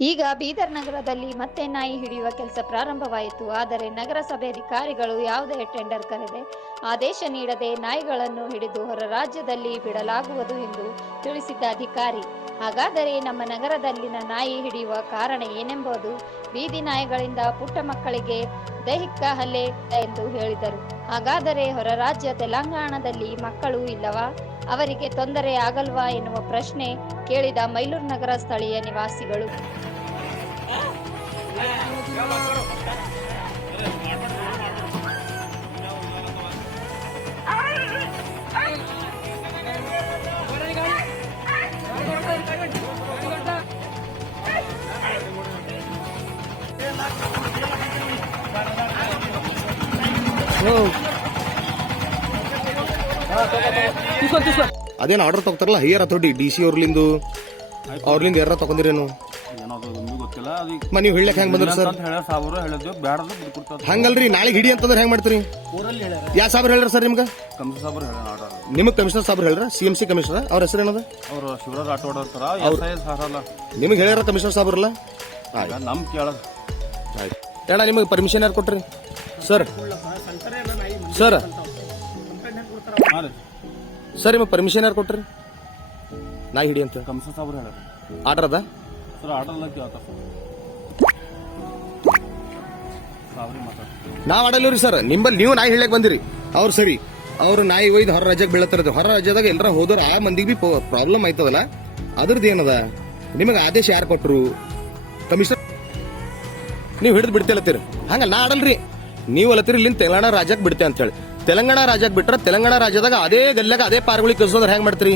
ಈಗ ಬೀದರ್ ನಗರದಲ್ಲಿ ಮತ್ತೆ ನಾಯಿ ಹಿಡಿಯುವ ಕೆಲಸ ಪ್ರಾರಂಭವಾಯಿತು. ಆದರೆ ನಗರಸಭೆ ಅಧಿಕಾರಿಗಳು ಯಾವುದೇ ಟೆಂಡರ್ ಕರೆದೆ. ಆದೇಶ ನೀಡದೆ ನಾಯಿಗಳನ್ನು ಹಿಡಿದು ಹೊರ ರಾಜ್ಯದಲ್ಲಿ ಬಿಡಲಾಗುವುದು ಎಂದು ತಿಳಿಸಿದ್ದ ಅಧಿಕಾರಿ. ಹಾಗಾದರೆ ನಮ್ಮ ನಗರದಲ್ಲಿನ ನಾಯಿ ಹಿಡಿಯುವ ಕಾರಣ ಏನೆಂಬುದು ಬೀದಿ ನಾಯಿಗಳಿಂದ ಪುಟ್ಟ ಮಕ್ಕಳಿಗೆ ದೈಹಿಕ ಹಲ್ಲೆ ಎಂದು ಹೇಳಿದರು. ಹಾಗಾದರೆ ಹೊರ ರಾಜ್ಯ ತೆಲಂಗಾಣದಲ್ಲಿ ಮಕ್ಕಳು ಇಲ್ಲವಾ? ಅವರಿಗೆ ತೊಂದರೆ ಆಗಲ್ವಾ ಎನ್ನುವ ಪ್ರಶ್ನೆ ಕೇಳಿದ ಮೈಲೂರು ನಗರ ಸ್ಥಳೀಯ ನಿವಾಸಿಗಳು. ಅದೇನು ಆರ್ಡರ್ ತಗೋತಾರಲ್ಲ? ಹೈಯರ್ ಅಥಾರಿಟಿ ಡಿ ಸಿ ಅವ್ರಲಿಂದು? ಅವ್ರಲಿಂದ ಯಾರ ತಗೊಂಡಿರೇನು? ನೀವು ಹೇಳಕ್ ಹೆಂಗ್ ಬಂದ್ರಿ ಸರ್? ಹಂಗಲ್ರಿ ನಾಳೆ ಹಿಡಿ ಅಂತಂದ್ರೆ ಹೆಂಗ್ ಮಾಡ್ತೀರಿ? ಯಾ ಸಾಬ್ರ ಹೇಳ್ರಿ ಸರ್ ನಿಮ್ಗೆ? ನಿಮಗ್ ಕಮಿಷನರ್ ಸಾಬ್ರ ಹೇಳ್ರ ಸಿ ಎಂ ಸಿ ಕಮಿಷನರ್? ಅವ್ರ ಹೆಸರು ಏನದ? ನಿಮಗೆ ಹೇಳ್ಯಾರ ಕಮಿಷನರ್ ಸಾಬ್ರಲ್ಲ? ನಮ್ ಕೇಳೋದು ಆಯ್ತು ನಿಮಗೆ ಪರ್ಮಿಷನ್ ಯಾರು ಕೊಟ್ರಿ? ಸರ್. ಸರ್ ಸರ್ ನಿಮಗೆ ಪರ್ಮಿಷನ್ ಯಾರು ಕೊಟ್ರಿ? ನಾ ಹಿಡಿ ಅಂತ ಕಮಿಷನ್ ಸಾಬ್ರು ಹೇಳ. ಆರ್ಡರ್ ಅದ? ಸರ್ ಆರ್ಡರ್ ಸಾಬ್ರಿ ಮಾತಾಡ ನಾವ್ ಆಡಲ್ಲ ಸರ್. ನಿಂಬಲ್ಲಿ ನೀವು ನಾಯಿ ಹೇಳಕ್ ಬಂದಿರಿ. ಅವ್ರು ಸರಿ. ಅವ್ರು ನಾಯಿ ಒಯ್ದು ಹೊರ ರಾಜ್ಯಕ್ಕೆ ಬೀಳತ್ತಿರೋದು. ಹೊರ ರಾಜ್ಯದಾಗ ಎಲ್ಲರ ಹೋದ್ರೆ ಆ ಮಂದಿಗೆ ಬಿ ಪ್ರಾಬ್ಲಮ್ ಆಯ್ತದಲ್ಲ? ಅದ್ರದ್ದು ಏನದ? ನಿಮಗೆ ಆದೇಶ ಯಾರು ಕೊಟ್ರು? ಕಮಿಷನರ್ ನೀವು ಹಿಡಿದು ಬಿಡ್ತಿಲ್ಲತ್ತೀರಿ ಹಂಗಲ್ಲ ನಾ ಆಡಲ್ರಿ. ನೀವು ಅಲ್ಲತ್ತೀರಿ ಇಲ್ಲಿಂದ ತೆಲಂಗಾಣ ರಾಜ್ಯಕ್ಕೆ ಅಂತ ಹೇಳಿ ತೆಲಂಗಾಣ ರಾಜ್ಯಕ್ಕೆ ಬಿಟ್ರೆ ತೆಲಂಗಾಣ ರಾಜ್ಯದಾಗ ಅದೇ ಗಲ್ಲಾಗ ಅದೇ ಪಾರ್ಗಳಿಗೆ ಕಸೋದ್ರೆ ಹೆಂಗ್ ಮಾಡ್ತೀರಿ?